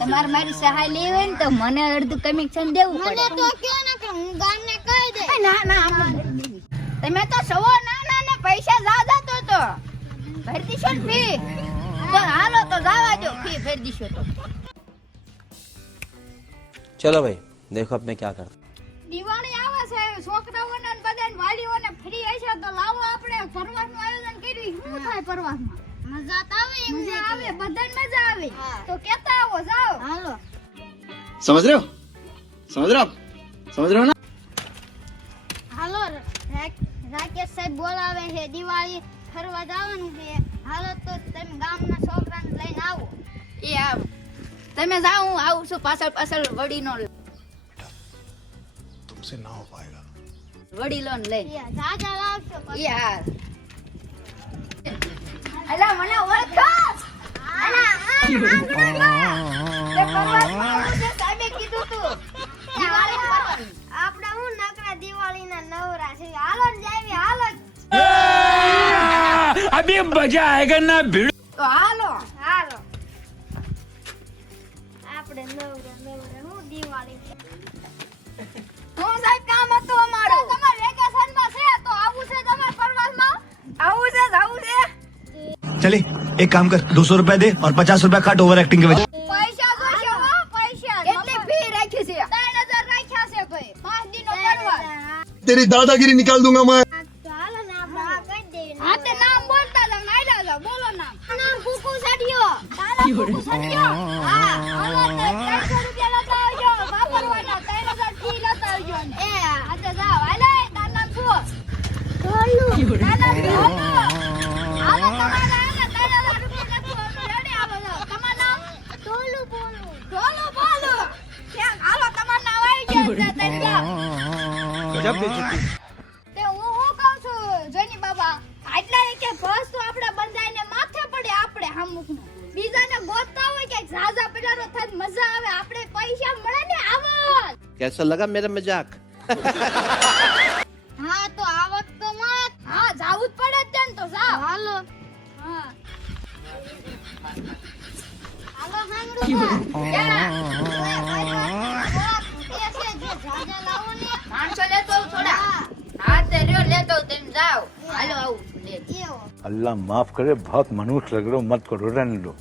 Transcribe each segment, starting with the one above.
તમારે મારી સહાય લેવી ને તો મને અડધું કમિશન દેવું મને તો કયો ને કે હું ગામને કહી દે. ના ના તમે તો સવો ના ને પૈસા જાદા તો. તો ભરી દીશો ફી? તો હાલો તો જવા દો ફી ભરી દીશો તો. ચલો ભાઈ દેખો આપને ક્યાં કરતા. દિવાળી આવે છે છોકરાઓને બધાને વાલીઓને ફ્રી હશે તો લાવો આપણે ફરવાનું આયોજન કર્યું. શું થાય ફરવામાં? મજા તો આવે એમ મજા આવે બધાને મજા આવે હા. તો કેતા આવો જાઓ હાલો समझ रहे हो समझ रहे हो आप समझ रहे हो ना હાલો રા- રાકેશ સાહેબ બોલાવે છે દિવાળી ફરવા જવાનું છે હાલો તો તમે ગામના છોકરાને લઈને આવો એ આવ તમે જાઓ હું આવું છું પાછળ પાછળ વડીનો तुमसे ना हो पाएगा વડીલો ને લઈ એ જાજા લાવશો એ હા અલા મને ઓળખો! અલા તે પરવાસ છે સાહેબે કીધું તું. દિવાળી પરવાની આપડા હું નકરા દિવાળીના નવરા છે. હાલો ને જાવી હાલો અભી મજા આયેગા ના ભીડ चले एक काम कर दो सौ रूपया दे और पचास रूपया काट ओवर एक्टिंग के वजह तेरी दादागिरी निकाल दूंगा मैं Yeah. આપી ચૂકી તે. હું હું કહું છું? જોની બાબા આટલા કે બસ તો આપડા બંધાઈને માથે પડે આપણે હમુકનો બીજાને ગોતતા હોય કે ઝાઝા પેલાનો થાત મજા આવે આપણે પૈસા મળે ને આવત. કેસો લગા મેરે મજાક. હા તો આવત તો મત હા જાવું જ પડે છે ને તો જા હાલો. હા. હાલો હાંગડું અલ્લાહ માફ કરે ભક્ત મનુષ્ય લગડો મત કરો રન લો.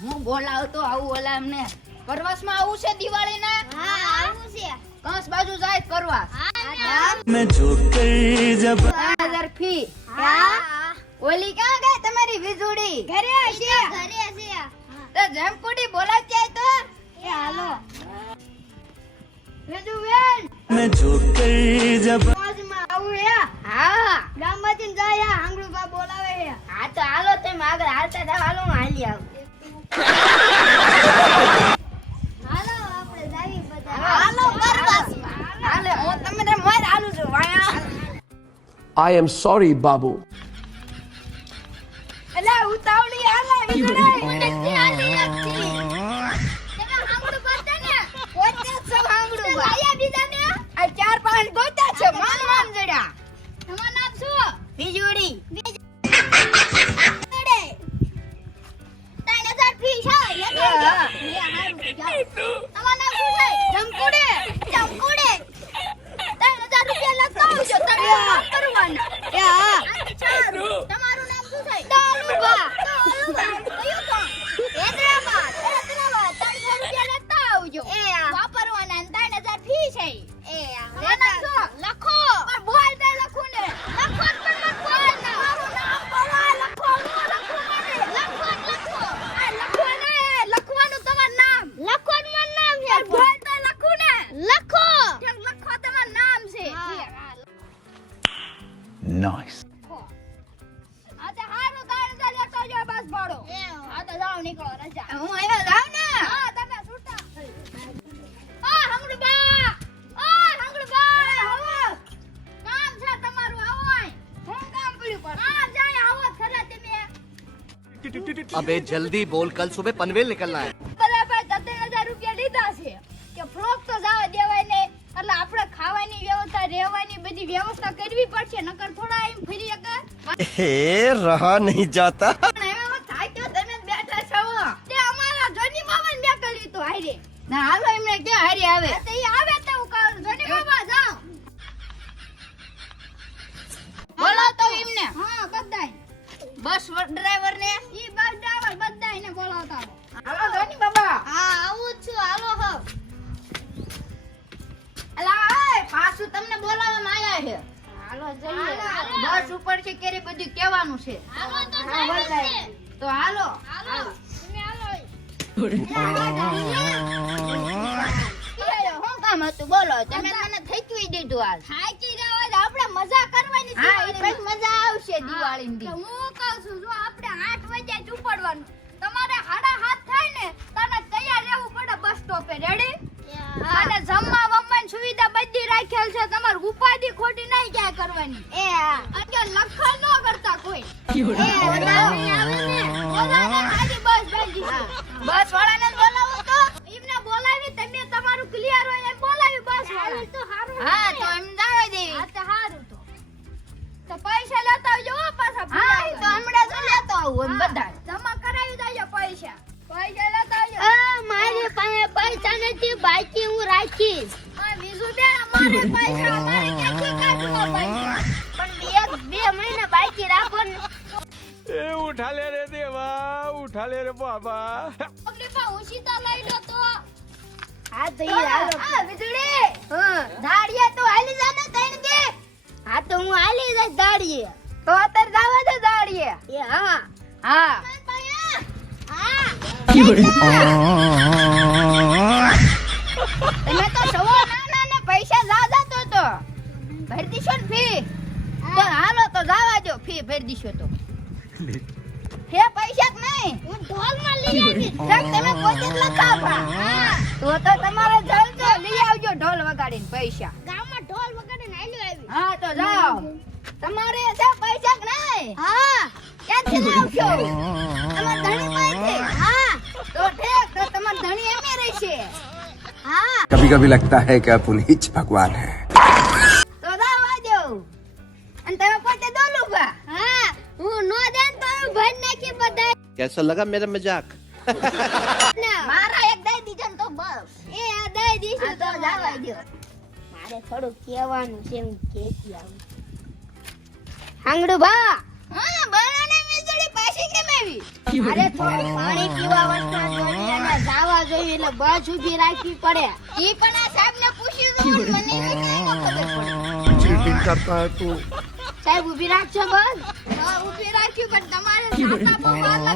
હું બોલાવતો આવું ઓલા એમને. પરવાસમાં આવું છે દિવાળી ના હા આવું છે. કંસ બાજુ જાય પરવાસ મેં જો કઈ જબ 5000 ફી. હા. ઓલી ક્યાં ગઈ તમારી વીજળી? ઘરે છે ઘરે છે તો જમકુડી બોલાવતી તો? એ હાલો. મેં જો કઈ જબ આવું યા હા. ગામમાંથી ને જાય આંગળું બા બોલાવે હે હા તો હાલો તેમ આગળ હાલતા જાવ હાલો હું હાલી આવું. હાલો આપણે જાવી બધા. હાલો પ્રવાસમાં હાલે હું તમને મોર હાલું છું વાયા. I am sorry, Babu. એટલે ઉતાવળી હાલે વીજળી નથી હાલી નથી તમે હાંગડું ને? પોતે જ છો હાંગડું બા. આયા બીજાને આ ચાર પાંચ ગોતા છે માન માન જડ્યા. વીજળી. તમારું નામ શું છે? આવની કો રજા હું આવ્યો જાવ ને હા તમે છૂટા ઓ હંગડુ બા ઓ હંગડુ બા આવો કામ છે તમારું આવો હું કામ પડ્યું પર હા જાય આવો ખરા તમે અબે જલ્દી બોલ કલ સુબહ પનવેલ નીકળના હે બરાબર 10000 રૂપિયા લીધા છે કે ફ્લોક તો જાવા દેવાય નહીં એટલે આપણે ખાવાની વ્યવસ્થા રહેવાની બધી વ્યવસ્થા કરવી પડશે નકર થોડા એમ ફરી એક એ રહા નહીં જાતા આવે. આવે તો હું જોની બાબા જાઓ. બોલો તો એમને. હા બધાય. બસ ડ્રાઈવર ને ઈ બસ ડ્રાઈવર બધાય ને બોલાવતા હાલો જોની બાબા. હા આવું છું. હાલો હો. અલા એ પાછું તમને બોલાવવામાં આયા છે. હાલો જઈએ. બસ ઉપર છે કેરે બધું કહેવાનું છે. હાલો તો જઈએ તો હાલો. હાલો. તમે હાલો. બોલો તમે મને થઈકવી દીધું હાલ. થાકી જાવ જ આપણે મજા કરવાની હા ઈ મજા આવશે દિવાળી તો ની હું કહું છું જો આપણે 8 વાગે જ ઉપડવાનું. તમારે હાડા હાથ થાય ને તને તૈયાર રહેવું પડે બસ સ્ટોપે. રેડી અને જમવા વમવાની સુવિધા બધી રાખેલ છે. તમારે ઉપાધિ ખોટી નહીં ક્યાં કરવાની. એ અત્યારે લખણ ન કરતા કોઈ. એ બસ વાળાને ઉઠા લે રે દેવા ઉઠા લે રે બાબા. આપણે પાઉં સીતા લઈ લો તો હા જઈ હાલો. હા વિજળી. હા. ધાડીએ તો હાલી જાને તૈન દે. હા તો હું હાલી જાય ધાડીએ તો અત્યારે જાવા દે ધાડીએ એ હા. હા. તમે તો પૈસા જા જતો તો ભરી દીશો ને ફી. હાલો તો જાવા દો ફી ભરી દીશો તો. હે પૈસા જ નહીં. હું ઢોલમાં લઈ આવી સાહેબ તમે પોતે જ લખાવવા તો તો તમારે જલજો લઈ આવજો ઢોલ વગાડીને પૈસા. ગામમાં ઢોલ વગાડીને આલ્યો આવી હા તો જાઓ. તમારે છે પૈસા જ નહીં? હા. ક્યાંથી લાવશો? તમારે ધણી માંથી હા. તો ઠીક તો તમારે ધણી એમ રહેશે. હા. કભી કભી લગતા હે કે પુનીચ ભગવાન હે? છે લગા મેરા મજાક મારે થોડું કહેવાનું છે હું કેતી આવું હાંગડુ બા હા બરાને પાછી કેમ આવી પાણી પીવા વસ્તા જોઈએ અને જોઈએ એટલે બસ ઊભી રાખવી પડે ઈ પણ પૂછી કરતા સાહેબ ઊભી રાખજો બસ. હા રાખ્યું પણ તમારે સાતા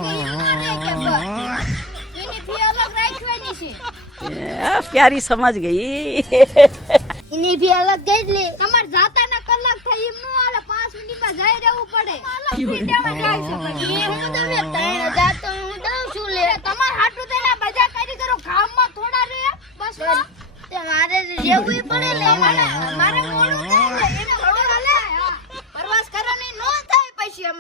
પ્યારી સમજ ગઈ. એની ફી અલગ કેટલી તમાર જાતા ના કલાક થઈ એમ નો આલે 5 મિનિટમાં જઈ રહેવું પડે. હું તમને 3000 લે. તમાર હાટુ તેના બજા કરી કરો ગામમાં થોડા રે બસ મારે રહેવું પડે લે.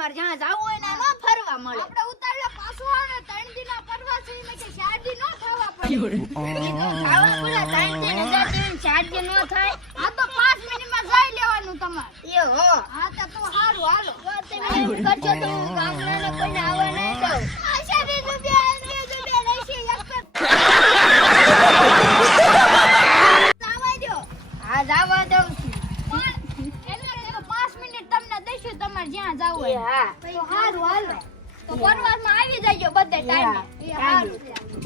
અમારે જ્યાં જાવું હોય ને ન ફરવા મળે. આપણે ઉતારલે પાછો આવે ને ત્રણ ફરવા છે થઈને કે ચાર દિન નો થવા પડે ખાવા પડે ત્રણ દિન હજાર દિન ચાર દિન નો થાય. આ તો પાંચ મિનિટમાં જઈ લેવાનું તમારે. એ હો. હા તો તું સારું હાલો. જો તમે કરજો તો ગામડાને કોઈને આવવા નહીં દઉં આશા વીસ રૂપિયા વીસ રૂપિયા લઈશી એક પર જવા દ્યો. હા જાવા દઉં છું પણ એમને તો પાંચ મિનિટ તમને દઈશું તમારે જ્યાં જાવું એ હોય હા તો સારું હાલો તો પરવાસમાં આવી જજો બધે ટાઈમે. એ હારું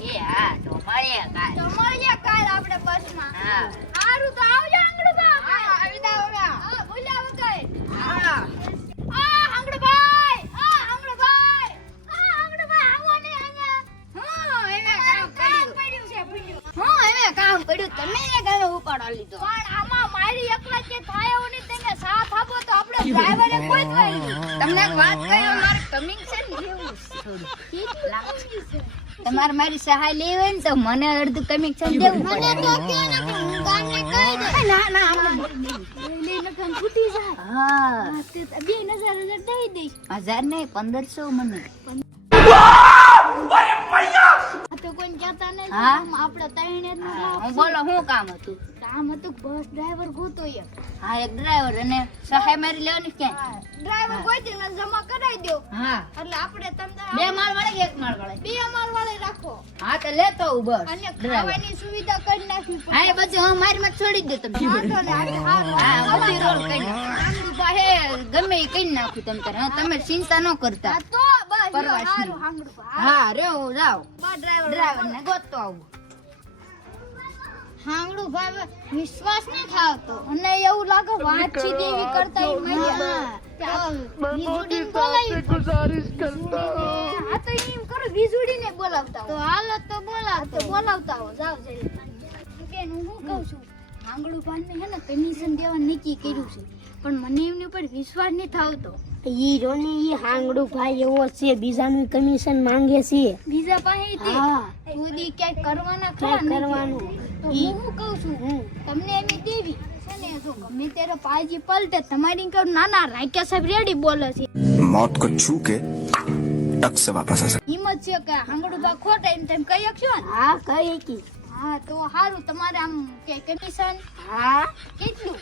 એ હા તો મળીએ કાલ. તો મળીએ કાલ આપણે બસમાં. હા. હારું તો આવજો આંગણુબા હા આવી જાવ હા ભૂલ્યા વગર હા. આ આંગણુભાઈ આ આંગણુભાઈ આ આંગણુભાઈ આવો ને અહીંયા. હા એને કામ પડ્યું છે પડ્યું હું એને કામ પડ્યું તમે એ ઘરે ઉપાડો લીધો. પણ આમાં મારી એકલા જે થાય એવું નહીં તમે સાથ આપો તો આપણે ડ્રાઈવરે કોઈ જ તમને એક વાત કહ્યું મારે કમિંગ છે ને એવું થોડું લાગે તમારે મારી સહાય લેવી હોય ને તો મને અડધું કમિશન દેવું. મને તો કયો ને કે ગામને કહી દે ના ના કામ ફૂટી જાય. હા. બે નજર નજર દઈ દઈશ. હજાર નહીં પંદરસો મને. અરે તો કોઈ જતા નહીં હા. આપણે ત્રણે જ હું બોલો શું કામ હતું? કામ હતું બસ ડ્રાઈવર ગોતો હા એક ડ્રાઈવર અને સહાય મારી લેવાની કે? ડ્રાઈવર ગોતી ને જમા કરાવી દો હા. એટલે આપણે તમને બે માળ વાળે કે એક માળ વાળે? બે અમાર વાળે રાખો. હા તો લેતો આવું બસ અને ડ્રાઈવર. ખાવાની સુવિધા કરી નાખવી પડે. હા એ બધું હું મારી માં છોડી દે તમે વાંધો નહીં, આપણે હા. બધી રોલ કરી નાખું. આમની પાસે ગમે એ કરી નાખું તમ તારે. હા, તમે ચિંતા ન કરતા. હા, તો બસ. પરવાસ હાંગડું પા. હા રે હું જાઉં. ડ્રાઈવર ડ્રાઈવર ને ગોતતો આવું. હાંગડું ભાઈ વિશ્વાસ નહીં થાતો અને એવું લાગે વાતચીત એવી કરતા ઈ મળ્યા વીજળીને બોલાવી. હા તો એમ કરો બોલાવતા તો હાલો તો બોલાવતો બોલાવતા હો જાવ શું કહું છું? હાંગડું હે ને કમિશન દેવા નક્કી કર્યું છે. પણ મને એમની ઉપર વિશ્વાસ નહીં થતો ઈ રોને ઈ હાંગડું ભાઈ એવો છે બીજાનું કમિશન માંગે છે. બીજા પાસે તે ક્યાંક કરવાના ખરા કરવાનું. તો હું કહું છું? તમને એમ દેવી છે જો ગમે તેરો પાજી પલટે તમારી કહું નાના રાખ્યા સાહેબ રેડી બોલે છે. મોત કો છૂ કે ટક સે વાપસ આશે હિંમત છે કે હાંગડું બા ખોટા એમ તેમ કહી શકશો ને? હા કહી કી હા તો હારું તમારે આમ કે કમિશન હા. કેટલું?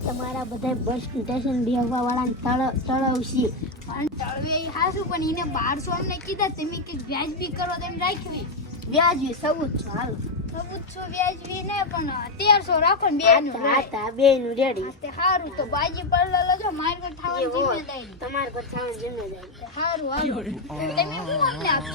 તમારા બધા બસ સ્ટેશન બેહવા વાળા તળ તળવશે પણ તળવે હાસું પણ એને બારસો ને કીધા તમે કે વ્યાજબી કરો તેમ રાખવી વ્યાજબી સૌ જ પ્રભુત્વ વ્યાજબી ને પણ તેરસો રાખો ને બે નું હા બે નું રેડી. સારું તો બાજી પડલા લજો મારી ઘર થવાની જિમ્મેદારી તમારે પર થવાની જિમ્મેદારી સારું હારું તમે શું અમને આપશો?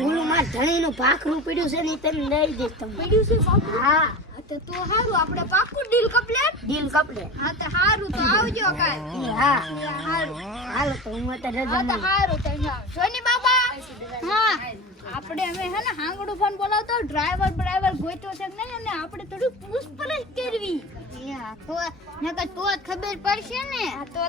ઓલું માર ધણીનું ભાખરું પડ્યું છે ને તમે લઈ દઈશ તમને. પડ્યું છે હા. હા તો તો સારું આપણે પાકું ડીલ કમ્પ્લીટ ડીલ કપડે હા તો સારું તો આવજો કાલ. હા. સારું હાલો તો હું અત્યારે હા તો સારું તો જાઓ. સોની બાબા. હા. આપણે હવે હે ને હાંગડું ફોન બોલાવતો ડ્રાઈવર ડ્રાઈવર ગોઈતો છે કે નહીં અને આપણે થોડું પૂછપરછ કરવી. તો નકર તો જ ખબર પડશે ને. તો